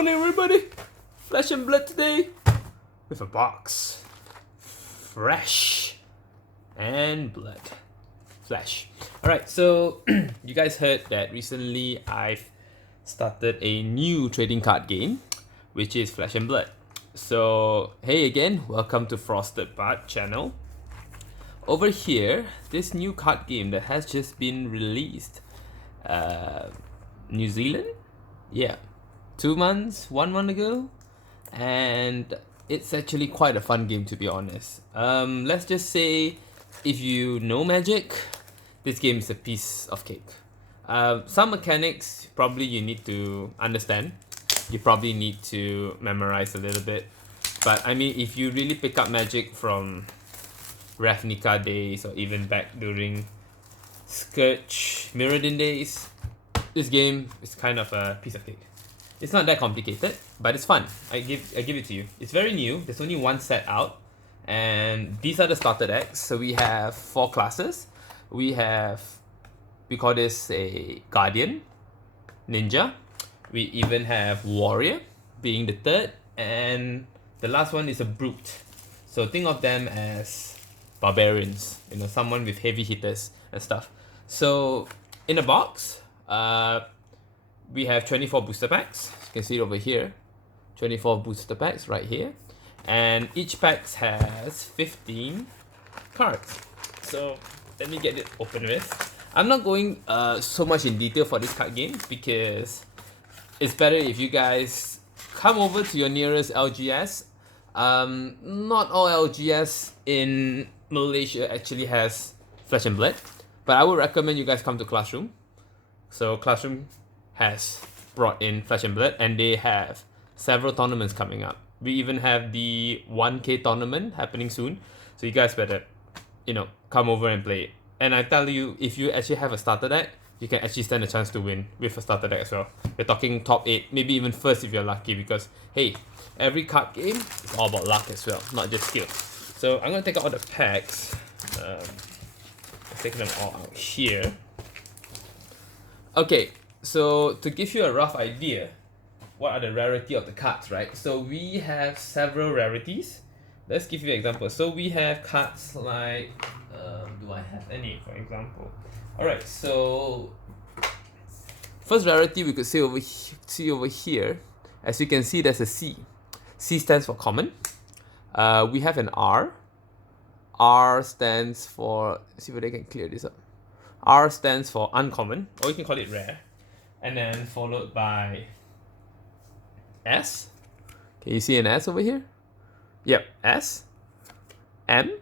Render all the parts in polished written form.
Morning everybody! Flesh and blood today with a box. Fresh and blood. Flesh. Alright, so you guys heard that recently I've started a new trading card game, which is Flesh and Blood. So hey again, welcome to Frosted Bud channel. Over here, this new card game that has just been released. New Zealand? Yeah. 2 months, 1 month ago, and it's actually quite a fun game, to be honest. Let's just say, if you know Magic, this game is a piece of cake. Some mechanics probably you need to understand. You probably need to memorize a little bit. But I mean, if you really pick up Magic from Ravnica days, or even back during Scourge Mirrodin days, this game is kind of a piece of cake. It's not that complicated, but it's fun. I give it to you. It's very new. There's only one set out, and these are the starter decks. So we have 4 classes. We call this a Guardian, Ninja. We even have Warrior, being the third, and the last one is a Brute. So think of them as barbarians. You know, someone with heavy hitters and stuff. So in a box, we have 24 booster packs. You can see it over here. 24 booster packs right here. And each pack has 15 cards. So let me get it open with. I'm not going so much in detail for this card game because it's better if you guys come over to your nearest LGS. Not all LGS in Malaysia actually has Flesh and Blood, but I would recommend you guys come to Classroom. So Classroom has brought in Flesh and Blood, and they have several tournaments coming up. We even have the 1K tournament happening soon, so you guys better, come over and play it. And I tell you, if you actually have a starter deck, you can actually stand a chance to win with a starter deck as well. We're talking top 8, maybe even first if you're lucky, because hey, every card game is all about luck as well, not just skill. So I'm gonna take out all the packs. I've taken them all out here. Okay, so to give you a rough idea, what are the rarity of the cards, right? So we have several rarities. Let's give you an example. So we have cards like, do I have any, for example? Alright, so first rarity we could see over here. As you can see, there's a C. C stands for common. We have an R. R stands for, let's see whether I can clear this up. R stands for uncommon, or you can call it rare. And then followed by S. Can you see an S over here? Yep, S. M,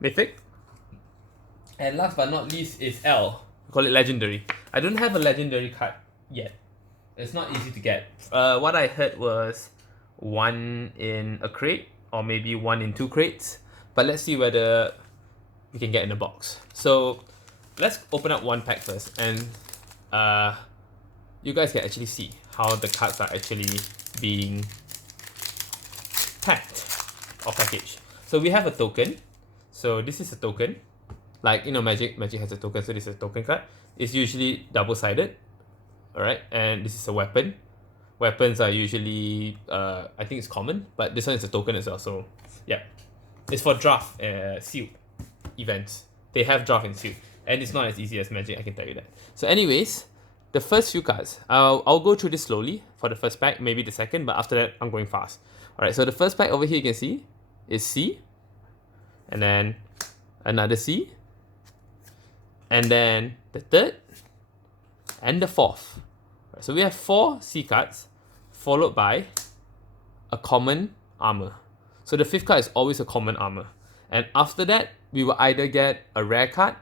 mythic. And last but not least is L. We call it legendary. I don't have a legendary card yet. It's not easy to get. What I heard was 1 in a crate, or maybe 1 in 2 crates. But let's see whether we can get in a box. So let's open up one pack first, and you guys can actually see how the cards are actually being packed or packaged. So we have a token. So this is a token. Like, Magic has a token, so this is a token card. It's usually double-sided. Alright, and this is a weapon. Weapons are usually, I think it's common, but this one is a token as well, so yeah. It's for draft, sealed events. They have draft and sealed, and it's not as easy as Magic, I can tell you that. So anyways, the first few cards, I'll go through this slowly for the first pack, maybe the second, but after that, I'm going fast. Alright, so the first pack over here you can see is C, and then another C, and then the third, and the fourth. Right, so we have 4 C cards, followed by a common armor. So the 5th card is always a common armor. And after that, we will either get a rare card,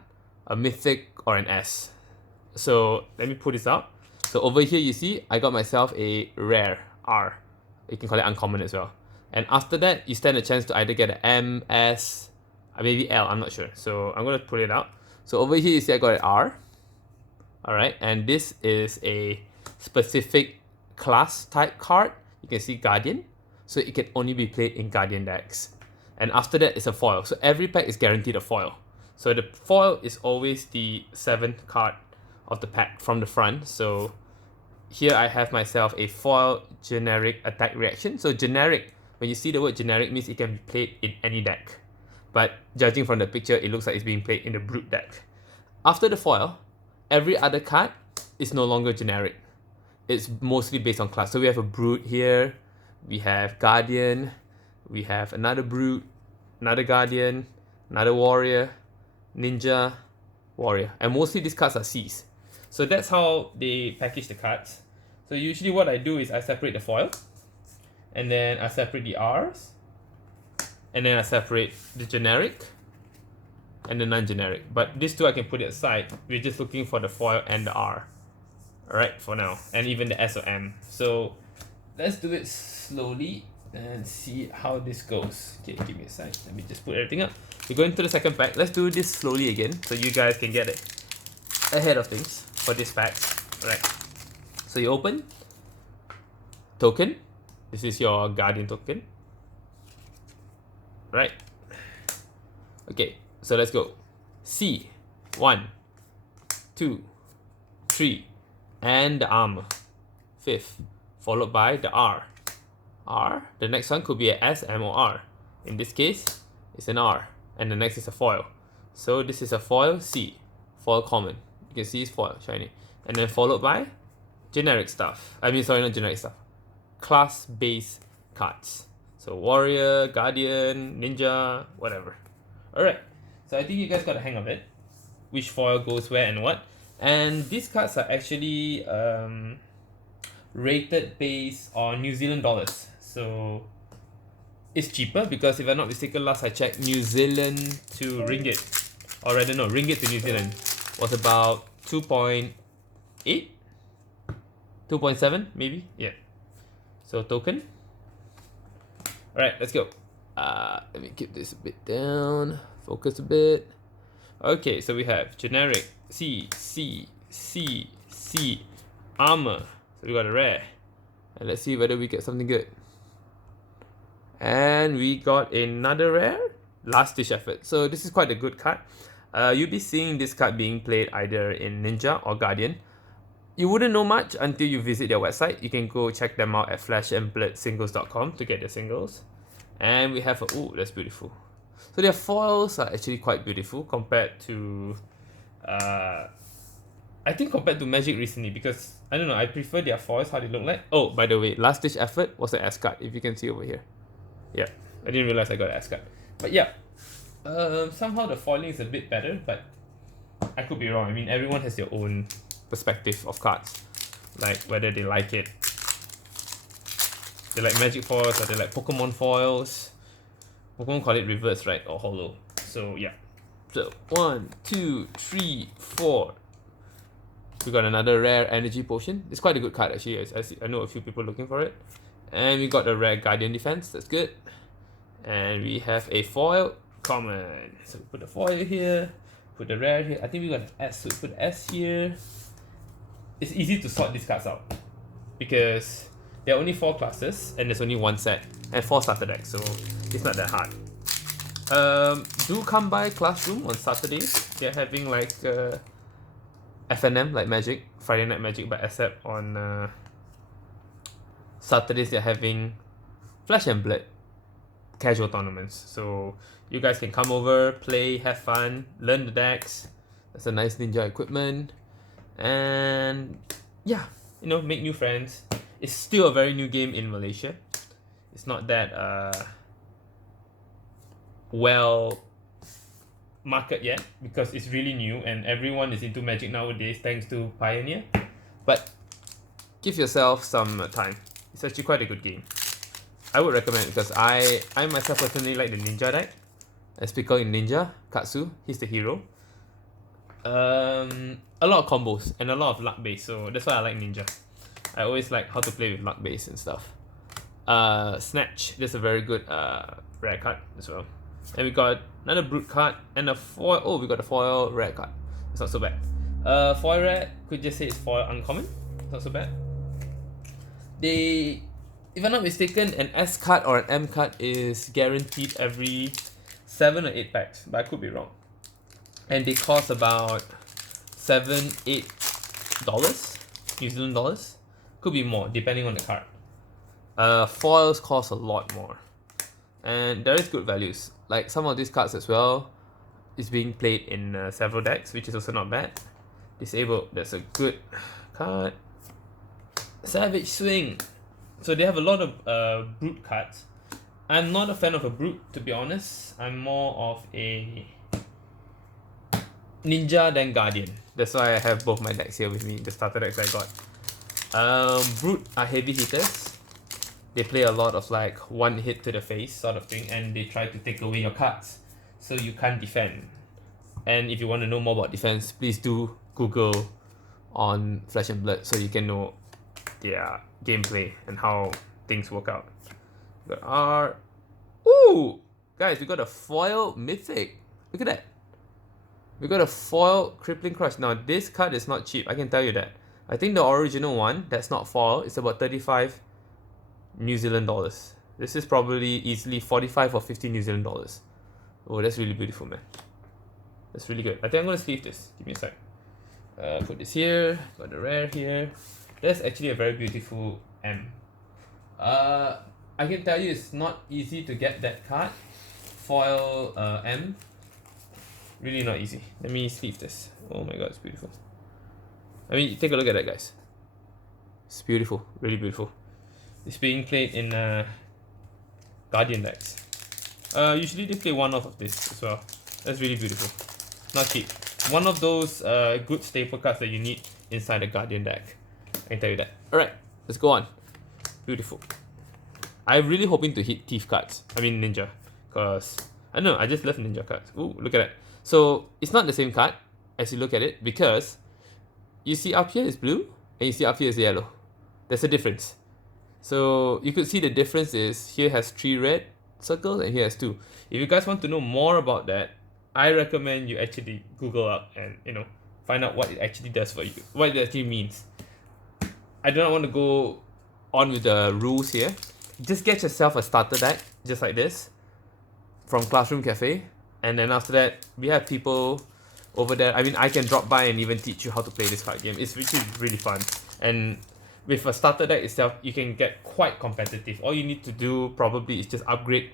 a mythic, or an S. So let me pull this out. So over here you see, I got myself a rare R. You can call it uncommon as well. And after that, you stand a chance to either get an M, S, or maybe L, I'm not sure. So I'm going to pull it out. So over here you see I got an R. Alright, and this is a specific class type card. You can see Guardian. So it can only be played in Guardian decks. And after that, it's a foil. So every pack is guaranteed a foil. So the foil is always the 7th card of the pack from the front. So here I have myself a foil generic attack reaction. So generic, when you see the word generic, means it can be played in any deck. But judging from the picture, it looks like it's being played in the brute deck. After the foil, every other card is no longer generic. It's mostly based on class. So we have a brute here, we have guardian, we have another brute, another guardian, another warrior, ninja, warrior, and mostly these cards are C's. So that's how they package the cards. So usually what I do is I separate the foil, and then I separate the R's, and then I separate the generic and the non-generic. But these two I can put it aside. We're just looking for the foil and the R. Alright, for now. And even the S or M. So let's do it slowly and see how this goes. Okay, give me a sec. Let me just put everything up. We're going to the second pack. Let's do this slowly again so you guys can get it ahead of things for this pack. Alright. So you open. Token. This is your guardian token. Right. Okay, so let's go. C. 1, 2, 3. And the armor. 5th. Followed by the R. R. The next one could be a S, M, or R. In this case, it's an R. And the next is a foil. So this is a foil C. Foil common. You can see it's foil, shiny. And then followed by generic stuff. I mean, sorry, not generic stuff. Class-based cards. So warrior, guardian, ninja, whatever. Alright, so I think you guys got a hang of it. Which foil goes where and what. And these cards are actually rated based on New Zealand dollars. So it's cheaper because if I'm not mistaken, last I checked, New Zealand to ringgit, or rather no, ringgit to New Zealand was about 2.8, 2.7 maybe, yeah. So token. Alright, let's go. Let me keep this a bit down, focus a bit. Okay, so we have generic, C, C, C, C, armor. So we got a rare. And let's see whether we get something good. And we got another rare, last ditch effort. So this is quite a good card. You'll be seeing this card being played either in Ninja or Guardian. You wouldn't know much until you visit their website. You can go check them out at flashandbloodsingles.com to get their singles. And we have a, ooh, that's beautiful. So their foils are actually quite beautiful compared to, I think compared to Magic recently, because, I don't know, I prefer their foils, how they look like. Oh, by the way, last ditch effort was an S card, if you can see over here. Yeah, I didn't realize I got an S card. But yeah, somehow the foiling is a bit better, but I could be wrong. I mean, everyone has their own perspective of cards, like whether they like it. They like Magic foils or they like Pokemon foils. Pokemon call it reverse, right? Or hollow. So yeah. So 1, 2, 3, 4. We got another rare energy potion. It's quite a good card actually. I know a few people looking for it. And we got a rare Guardian Defense. That's good. And we have a foil common. So we put the foil here. Put the rare here. I think we got an S. So we put S here. It's easy to sort these cards out because there are only 4 classes and there's only 1 set and 4 starter decks, so it's not that hard. Do come by Classroom on Saturdays. They're having like FNM, like Magic, Friday Night Magic, but except on Saturdays they're having Flash and Blood casual tournaments. So you guys can come over, play, have fun, learn the decks. That's a nice ninja equipment. And yeah, you know, make new friends. It's still a very new game in Malaysia. It's not that well market yet because it's really new and everyone is into Magic nowadays thanks to Pioneer. But give yourself some time. It's actually quite a good game. I would recommend it because I myself personally like the Ninja deck. As Pickle in Ninja, Katsu, he's the hero. A lot of combos and a lot of luck base, so that's why I like Ninja. I always like how to play with luck base and stuff. Snatch, that's a very good rare card as well. And we got another brute card and a foil. Oh, we got a foil rare card. It's not so bad. Foil rare, could just say it's foil uncommon. It's not so bad. They, if I'm not mistaken, an S card or an M card is guaranteed every 7 or 8 packs, but I could be wrong. And they cost about $7-8 New Zealand dollars. Could be more, depending on the card. Foils cost a lot more. And there is good values. Like some of these cards as well is being played in several decks, which is also not bad. Disabled, that's a good card. Savage Swing. So they have a lot of Brute cards. I'm not a fan of a Brute, to be honest. I'm more of a Ninja than Guardian. That's why I have both my decks here with me, the starter decks I got. Brute are heavy hitters. They play a lot of like one hit to the face sort of thing, and they try to take away your cards, so you can't defend. And if you want to know more about defense, please do Google on Flesh and Blood so you can know their gameplay and how things work out. Got R. Ooh! Guys, we got a foil mythic. Look at that. We got a foil Crippling Crush. Now, this card is not cheap, I can tell you that. I think the original one, that's not foil, it's about 35 New Zealand dollars. This is probably easily 45 or 50 New Zealand dollars. Oh, that's really beautiful, man. That's really good. I think I'm going to sleeve this. Give me a sec. Put this here. Got the rare here. That's actually a very beautiful M. I can tell you it's not easy to get that card. Foil M. Really not easy. Let me sleeve this. Oh my god, it's beautiful. I mean, take a look at that, guys. It's beautiful. Really beautiful. It's being played in Guardian decks. Usually they play one off of this as well. That's really beautiful. Not cheap. One of those good staple cards that you need inside a Guardian deck. I can tell you that. Alright, let's go on. Beautiful. I'm really hoping to hit Thief cards. I mean Ninja. Because, I don't know, I just love Ninja cards. Ooh, look at that. So, it's not the same card as you look at it, because you see up here is blue and you see up here is yellow. There's a difference. So, you could see the difference is here has 3 red circles and here has 2. If you guys want to know more about that, I recommend you actually Google up and, you know, find out what it actually does for you, what it actually means. I do not want to go on with the rules here. Just get yourself a starter deck, just like this, from Classroom Cafe, and then after that, we have people over there. I mean, I can drop by and even teach you how to play this card game. It's which is really fun, and with a starter deck itself, you can get quite competitive. All you need to do probably is just upgrade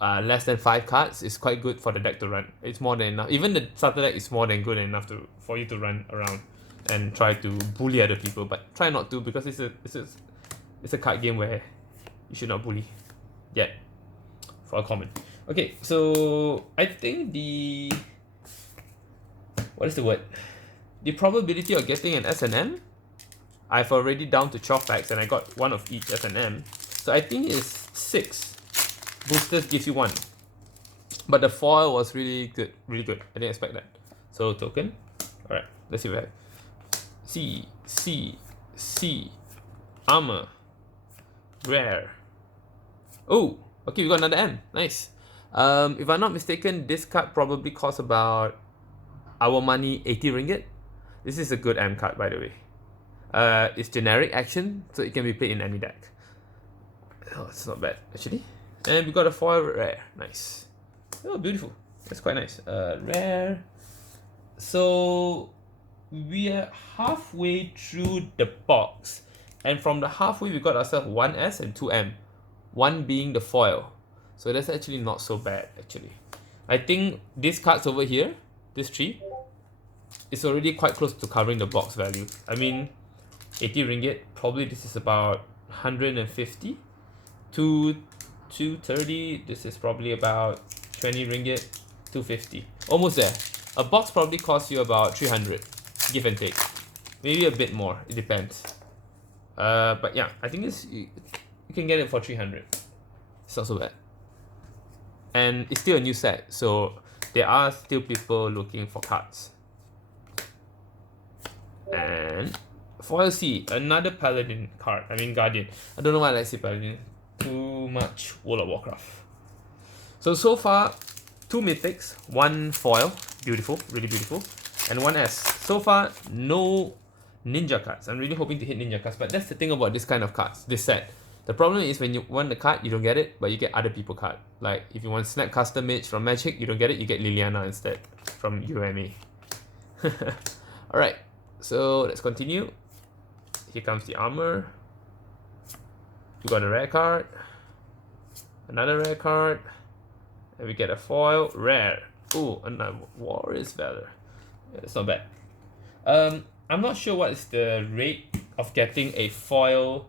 less than 5 cards. It's quite good for the deck to run. It's more than enough. Even the starter deck is more than good enough for you to run around and try to bully other people. But try not to, because it's a card game where you should not bully yet for a common. Okay, so I think what is the word? The probability of getting an S&M, I've already down to 12 packs and I got one of each S&M. So I think it's 6. Boosters gives you 1. But the foil was really good, really good. I didn't expect that. So token. Alright, let's see what we have. C. Armor. Rare. Oh, okay, we got another M. Nice. If I'm not mistaken, this card probably costs about our money 80 ringgit. This is a good M card, by the way. It's generic action, so it can be played in any deck. Oh, it's not bad, actually. And we got a foil rare. Nice. Oh, beautiful. That's quite nice. Rare. So we are halfway through the box, and from the halfway we got ourselves 1 S and 2 M. 1 being the foil. So that's actually not so bad, actually. I think these cards over here, this 3, is already quite close to covering the box value. I mean, 80 ringgit, probably this is about 150 to 230. This is probably about 20 ringgit, 250. Almost there. A box probably costs you about 300, give and take. Maybe a bit more, it depends. But yeah, I think you can get it for 300. It's not so bad. And it's still a new set, so there are still people looking for cards. And foil C, another Paladin card. I mean Guardian. I don't know why I say Paladin. Too much World of Warcraft. So far, 2 mythics, 1 foil, beautiful, really beautiful, and 1 S. So far, no ninja cards. I'm really hoping to hit ninja cards, but that's the thing about this kind of cards, this set. The problem is when you want the card, you don't get it, but you get other people card. Like if you want Snap Custom Mage from Magic, you don't get it, you get Liliana instead from UMA. Alright, so let's continue. Here comes the armor. We got a rare card, another rare card, and we get a foil rare. Ooh, another Warrior's Valor. Yeah, that's not bad. I'm not sure what is the rate of getting a foil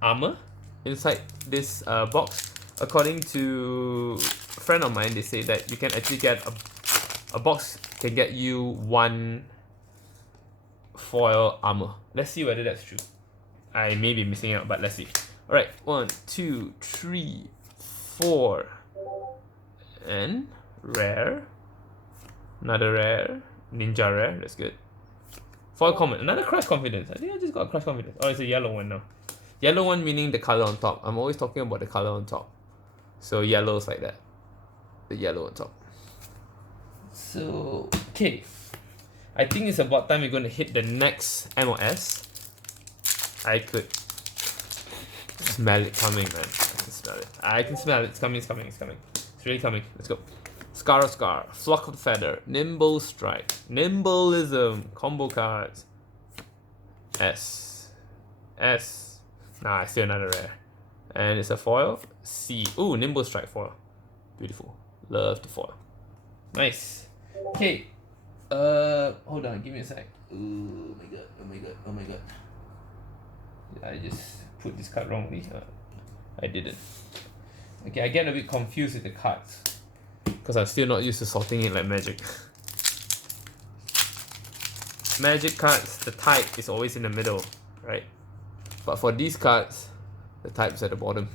armor inside this box. According to a friend of mine, they say that you can actually get a box can get you 1 foil armor. Let's see whether that's true. I may be missing out, but let's see. Alright, 1, 2, 3, 4. And rare. Another rare. Ninja rare, that's good. Foil common, another crush confidence. I think I just got a crush confidence. Oh, it's a yellow one now. Yellow one meaning the color on top. I'm always talking about the color on top. So yellow's like that. The yellow on top. So, okay. I think it's about time we're going to hit the next MOS. I could smell it coming, man. I can smell it. I can smell it. It's coming, it's coming, it's coming. It's really coming. Let's go. Scar of Scar, Flock of the Feather, Nimble Strike, Nimbleism, combo cards. S. Nah, I see another rare. And it's a foil. C. Ooh, Nimble Strike foil. Beautiful. Love the foil. Nice. Okay. Hold on, give me a sec. Oh my god, oh my god, oh my god. I just put this card wrongly. I didn't. Okay, I get a bit confused with the cards because I'm still not used to sorting it like Magic. Magic cards, the type is always in the middle, right? But for these cards, the type is at the bottom.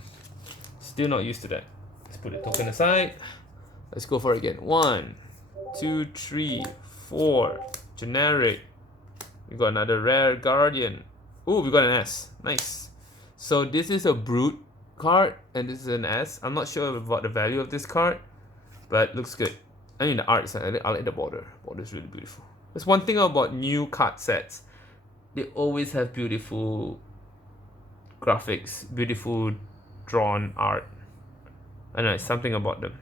Still not used to that. Let's put the token aside. Let's go for it again. 1, 2, 3, 4. Generic. We got another rare Guardian. Ooh, we got an S. Nice. So this is a Brute card, and this is an S. I'm not sure about the value of this card, but looks good. I mean, the art, I like the border. Border is really beautiful. There's one thing about new card sets. They always have beautiful graphics, beautiful drawn art. I don't know, it's something about them.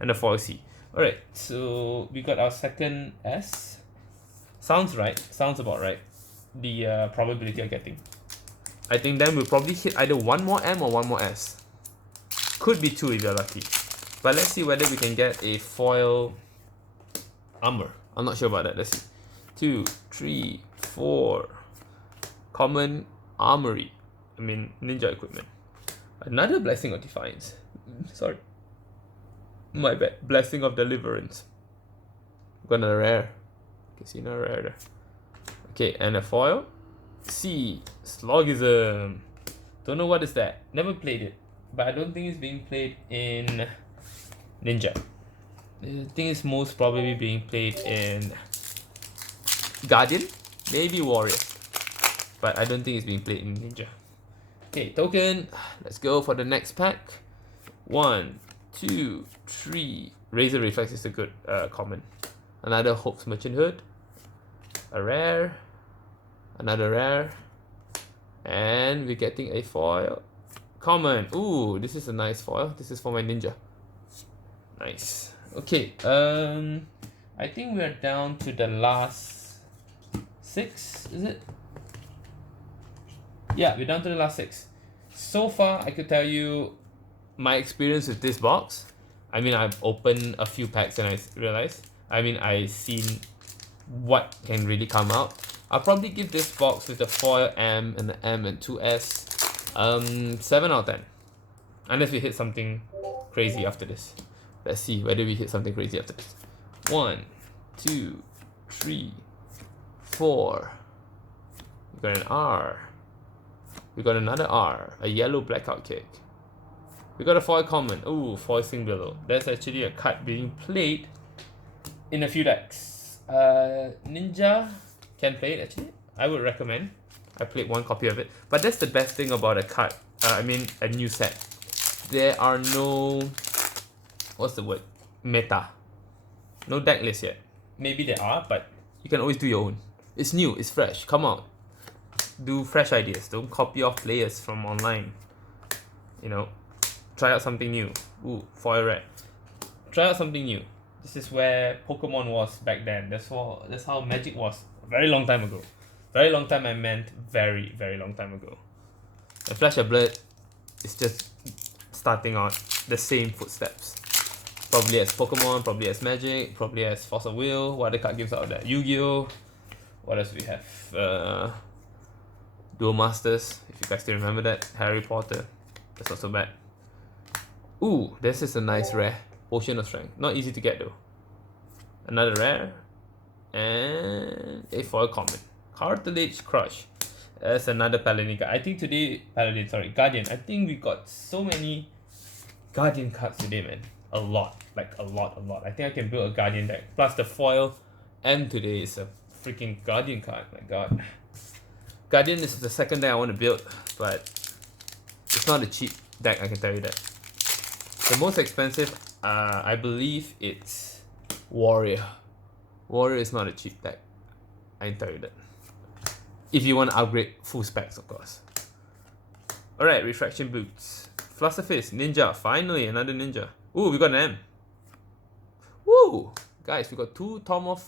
And the foil C. Alright, so we got our second S. Sounds right. Sounds about right. The probability of getting. I think then we'll probably hit either one more M or one more S. Could be 2 if you're lucky. But let's see whether we can get a foil armor. I'm not sure about that. Let's see. 2, 3, 4. Common armory. I mean, ninja equipment. Another Blessing of Defiance. Sorry. My bad. Blessing of Deliverance. Got another rare. Can see another rare there. Okay, and a foil. C. Slogism. Don't know what is that. Never played it. But I don't think it's being played in Ninja. I think it's most probably being played in Guardian. Maybe Warrior. But I don't think it's being played in Ninja. Okay, token. Let's go for the next pack. 1, 2, 3. Razor Reflex is a good common. Another Hope's Merchant Hood. A rare. Another rare. And we're getting a foil. Common. Ooh, this is a nice foil. This is for my ninja. Nice. Okay, I think we're down to the last 6, is it? Yeah, we're down to the last 6. So far, I could tell you my experience with this box. I mean, I've opened a few packs and I realized, I've seen what can really come out. I'll probably give this box with the foil M and the M and 2S 7 out of 10. Unless we hit something crazy after this. Let's see whether we hit something crazy after this. 1, 2, 3, 4. We got an R. We got another R. A yellow blackout cake. We got a foil common. Ooh, foil sing below. That's actually a card being played in a few decks. Ninja can play it actually. I would recommend. I played 1 copy of it. But that's the best thing about a card. A new set. There are no, what's the word? Meta. No deck list yet. Maybe there are, but you can always do your own. It's new, it's fresh. Come out. Do fresh ideas. Don't copy off players from online. You know, try out something new. Ooh, foil red. Try out something new. This is where Pokemon was back then. That's how Magic was a very long time ago. Very long time I meant very, very long time ago. And Flash of Blood, it's just starting on the same footsteps. Probably as Pokemon, probably as Magic, probably as Fossil Wheel. What other card games out there? Yu-Gi-Oh! What else do we have? Duel Masters, if you guys still remember that. Harry Potter. That's not so bad. Ooh, this is a nice rare. Potion of Strength. Not easy to get though. Another rare. And a foil common. Cartilage Crush. That's another Paladin card. I think today, Guardian. I think we got so many Guardian cards today, man. A lot. Like a lot. I think I can build a Guardian deck. Plus the foil. And today is a freaking Guardian card. My god. Guardian is the second deck I want to build. But it's not a cheap deck, I can tell you that. The most expensive, I believe it's Warrior. Warrior is not a cheap deck. I can tell you that. If you want to upgrade full specs, of course. Alright, Refraction Boots. Flusterfist, Ninja. Finally, another Ninja. Ooh, we got an M. Woo! Guys, we got 2 Tom of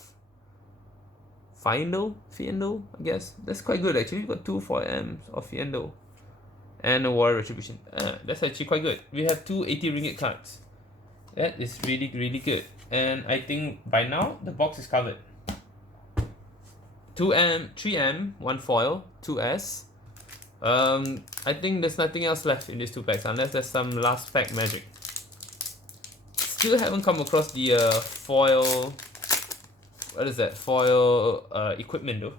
Fiendo, I guess. That's quite good actually. We got 2 for M's of Fiendo. And a Warrior Retribution. That's actually quite good. We have 2 80 ringgit cards. That is really, really good. And I think by now, the box is covered. 2M, 3M, 1 foil, 2S. I think there's nothing else left in these 2 packs unless there's some last pack magic. Still haven't come across the foil. What is that? Foil equipment though.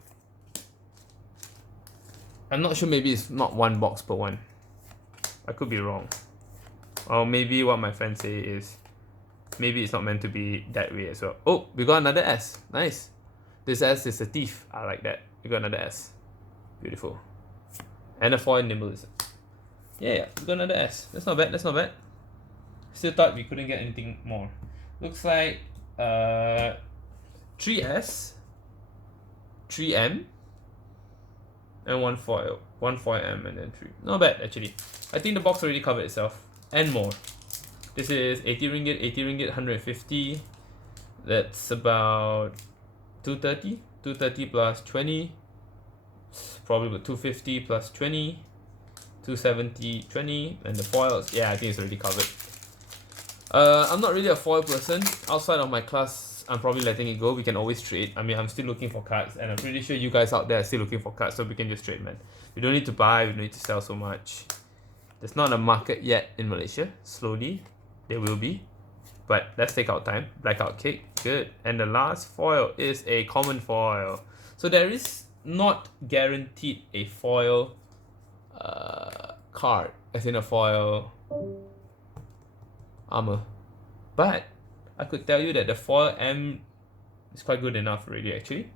I'm not sure, maybe it's not 1 box per one. I could be wrong. Or maybe what my friends say is maybe it's not meant to be that way as well. Oh, we got another S. Nice. This S is a thief. I like that. We got another S. Beautiful. And a foil Nimblism. Yeah, we got another S. That's not bad. Still thought we couldn't get anything more. Looks like 3S, 3M, and 1 foil. 1 foil M and then 3. Not bad actually. I think the box already covered itself. And more. This is 80 ringgit, 150. That's about 230. 230 plus 20. Probably about 250 plus 20. 270, 20. And the foils, yeah, I think it's already covered. I'm not really a foil person. Outside of my class, I'm probably letting it go. We can always trade. I mean, I'm still looking for cards, and I'm pretty sure you guys out there are still looking for cards, so we can just trade, man. We don't need to buy, we don't need to sell so much. There's not a market yet in Malaysia. Slowly, there will be. But let's take our time. Blackout Cake, good. And the last foil is a common foil. So there is not guaranteed a foil card, as in a foil armor. But I could tell you that the foil M is quite good enough already actually.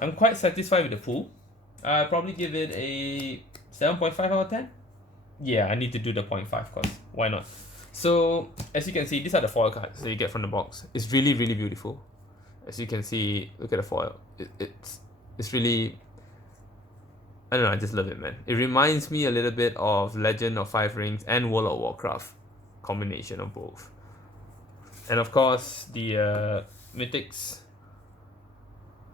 I'm quite satisfied with the pool. I probably give it a 7.5 out of 10. Yeah, I need to do the 0.5 cause why not? So as you can see, these are the foil cards that you get from the box. It's really, really beautiful. As you can see, look at the foil. It's really, I don't know, I just love it, man. It reminds me a little bit of Legend of Five Rings and World of Warcraft. Combination of both. And of course, the Mythics.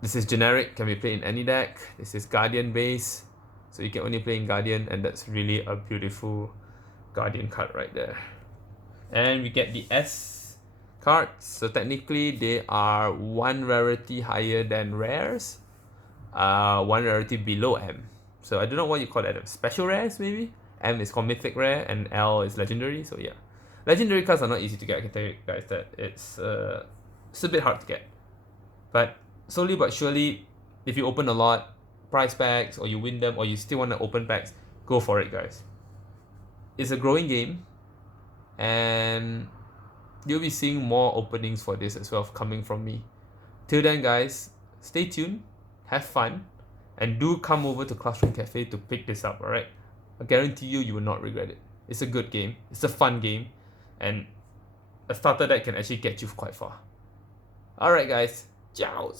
This is generic, can be played in any deck. This is Guardian base, so you can only play in Guardian, and that's really a beautiful Guardian card right there. And we get the S cards, so technically they are 1 rarity higher than rares, 1 rarity below M. So I don't know what you call that, special rares maybe? M is called mythic rare and L is legendary, so yeah. Legendary cards are not easy to get, I can tell you guys that. It's a bit hard to get. But slowly but surely, if you open a lot, prize packs, or you win them, or you still want to open packs, go for it, guys. It's a growing game, and you'll be seeing more openings for this as well coming from me. Till then, guys, stay tuned, have fun, and do come over to Classroom Cafe to pick this up, alright? I guarantee you, you will not regret it. It's a good game, it's a fun game, and a starter deck can actually get you quite far. Alright guys, ciao!